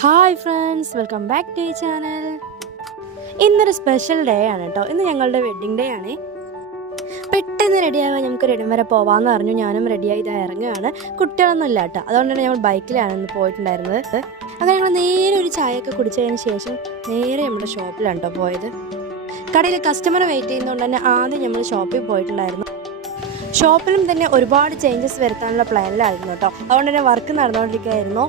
Hi friends, welcome back to ഈ channel. ഇന്നൊരു special day ആണ് കേട്ടോ. ഇന്ന് ഞങ്ങളുടെ വെഡ്ഡിങ് ഡേ ആണ്. പെട്ടെന്ന് റെഡിയാവാൻ നമുക്ക് റെഡി വരെ പോവാമെന്ന് പറഞ്ഞു. ഞാനും റെഡിയായി ഇതാ ഇറങ്ങുകയാണ്. കുട്ടികളൊന്നും ഇല്ല കേട്ടോ, അതുകൊണ്ട് തന്നെ ഞങ്ങൾ ബൈക്കിലാണ് ഇന്ന് പോയിട്ടുണ്ടായിരുന്നത്. അങ്ങനെ ഞങ്ങൾ നേരെ ഒരു ചായയൊക്കെ കുടിച്ചതിന് ശേഷം നേരെ നമ്മുടെ ഷോപ്പിലാണ് കേട്ടോ പോയത്. കടയിൽ കസ്റ്റമർ വെയിറ്റ് ചെയ്യുന്നതുകൊണ്ട് തന്നെ ആദ്യം നമ്മൾ ഷോപ്പിൽ പോയിട്ടുണ്ടായിരുന്നു. ഷോപ്പിലും തന്നെ ഒരുപാട് ചേഞ്ചസ് വരുത്താനുള്ള പ്ലാനിലായിരുന്നു കേട്ടോ. അതുകൊണ്ട് തന്നെ വർക്ക് നടന്നുകൊണ്ടിരിക്കുകയായിരുന്നു.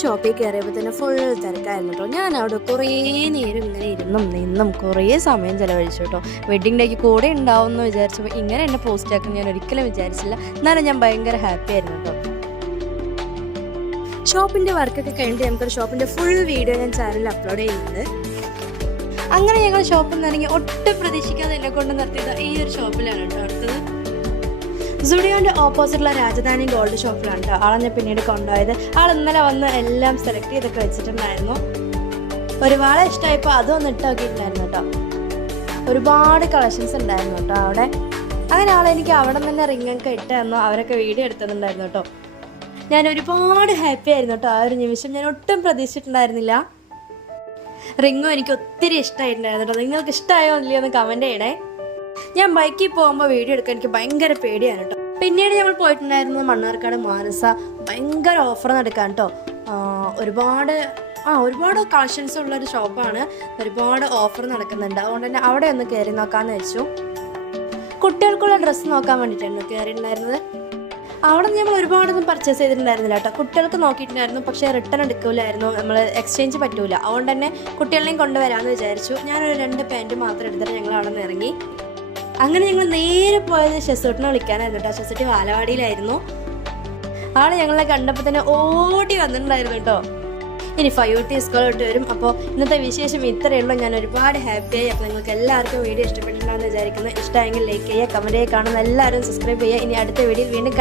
ഷോപ്പിൽ കയറിയപ്പോൾ തന്നെ ഫുൾ തിരക്കായിരുന്നു കേട്ടോ. ഞാൻ അവിടെ കുറേ നേരം ഇങ്ങനെ നിന്നും കുറേ സമയം ചിലവഴിച്ചു കേട്ടോ. വെഡ്ഡിങ് ഡേക്ക് കൂടെ ഉണ്ടാവും എന്ന് വിചാരിച്ചപ്പോൾ ഇങ്ങനെ എന്നെ പോസ്റ്റ് ആക്കാൻ ഞാൻ ഒരിക്കലും വിചാരിച്ചില്ല. എന്നാലും ഞാൻ ഭയങ്കര ഹാപ്പി ആയിരുന്നു കേട്ടോ. ഷോപ്പിൻ്റെ വർക്കൊക്കെ കഴിഞ്ഞിട്ട് നമുക്കൊരു ഷോപ്പിൻ്റെ ഫുൾ വീഡിയോ ഞാൻ ചാനലിൽ അപ്ലോഡ് ചെയ്യുന്നുണ്ട്. അങ്ങനെ ഞങ്ങൾ ഷോപ്പിൽ നിന്ന് ഇറങ്ങി ഒട്ടും പ്രതീക്ഷിക്കാതെ എന്നെ കൊണ്ട് നിർത്തിയത് ഈ ഒരു ഷോപ്പിലാണ് കേട്ടോ. അടുത്തത് സുഡിയോൻ്റെ ഓപ്പോസിറ്റുള്ള രാജധാനി ഗോൾഡ് ഷോപ്പിലാണ് കേട്ടോ. ആളെ ഞാൻ പിന്നീട് കൊണ്ടുപോയത്. ആൾ ഇന്നലെ വന്ന് എല്ലാം സെലക്ട് ചെയ്തൊക്കെ വെച്ചിട്ടുണ്ടായിരുന്നു. ഒരുപാട് ഇഷ്ടമായപ്പോൾ അതൊന്നും ഇട്ടാക്കിയിട്ടുണ്ടായിരുന്നു കേട്ടോ. ഒരുപാട് കളക്ഷൻസ് ഉണ്ടായിരുന്നു കേട്ടോ അവിടെ. അങ്ങനെ ആളെനിക്ക് അവിടെ തന്നെ റിങ്ങൊക്കെ ഇട്ട് തന്നു. അവരൊക്കെ വീഡിയോ എടുത്തിട്ടുണ്ടായിരുന്നു കേട്ടോ. ഞാൻ ഒരുപാട് ഹാപ്പി ആയിരുന്നു കേട്ടോ. ആ ഒരു നിമിഷം ഞാൻ ഒട്ടും പ്രതീക്ഷിച്ചിട്ടുണ്ടായിരുന്നില്ല. റിങ്ങും എനിക്ക് ഒത്തിരി ഇഷ്ടമായിട്ടുണ്ടായിരുന്നു കേട്ടോ. നിങ്ങൾക്ക് ഇഷ്ടമായോ ഇല്ലയോ എന്ന് കമൻറ്റ് ചെയ്യണേ. ഞാൻ ബൈക്കിൽ പോകുമ്പോൾ വീഡിയോ എടുക്കാൻ എനിക്ക് ഭയങ്കര പേടിയാണ് കേട്ടോ. പിന്നീട് ഞങ്ങൾ പോയിട്ടുണ്ടായിരുന്നത് മണ്ണാർക്കാട് മാനസ. ഭയങ്കര ഓഫർ നടക്കാൻ കേട്ടോ. ഒരുപാട് കളക്ഷൻസ് ഉള്ളൊരു ഷോപ്പാണ്. ഒരുപാട് ഓഫർ നടക്കുന്നുണ്ട്. അതുകൊണ്ട് തന്നെ അവിടെ ഒന്ന് കയറി നോക്കാമെന്ന് വെച്ചു. കുട്ടികൾക്കുള്ള ഡ്രസ്സ് നോക്കാൻ വേണ്ടിയിട്ടായിരുന്നു കയറിയിട്ടുണ്ടായിരുന്നത്. അവിടെ നിന്ന് നമ്മൾ ഒരുപാടൊന്നും പർച്ചേസ് ചെയ്തിട്ടുണ്ടായിരുന്നില്ല കേട്ടോ. കുട്ടികൾക്ക് നോക്കിയിട്ടുണ്ടായിരുന്നു, പക്ഷേ റിട്ടേൺ എടുക്കില്ലായിരുന്നു. നമ്മൾ എക്സ്ചേഞ്ച് പറ്റൂല. അതുകൊണ്ട് തന്നെ കുട്ടികളെയും കൊണ്ടുവരാമെന്ന് വിചാരിച്ചു. ഞാനൊരു 2 പാൻറ്റ് മാത്രം എടുത്തിട്ട് ഞങ്ങൾ അവിടെ നിന്ന് ഇറങ്ങി. അങ്ങനെ ഞങ്ങൾ നേരെ പോയത് ഷെസൂട്ടിനെ വിളിക്കാനായിരുന്നു കേട്ടോ. ഷെസൂട്ടി വാലവാടിയിലായിരുന്നു. ആള് ഞങ്ങളെ കണ്ടപ്പോൾ തന്നെ ഓടി വന്നിട്ടുണ്ടായിരുന്നു കേട്ടോ. ഇനി 5:30 സ്കൂൾ വിട്ട് വരും. അപ്പോൾ ഇന്നത്തെ വിശേഷം ഇത്രയേ ഉള്ളൂ. ഞാൻ ഒരുപാട് ഹാപ്പിയായി. അപ്പോൾ നിങ്ങൾക്ക് എല്ലാവർക്കും വീഡിയോ ഇഷ്ടപ്പെട്ടിട്ടുണ്ടെന്ന് വിചാരിക്കുന്നു. ഇഷ്ടമായെങ്കിൽ ലൈക്ക് ചെയ്യുക, കമൻറ്റ് ചെയ്യുക, കാണുന്ന എല്ലാവരും സബ്സ്ക്രൈബ് ചെയ്യുക. ഇനി അടുത്ത വീഡിയോയിൽ വീണ്ടും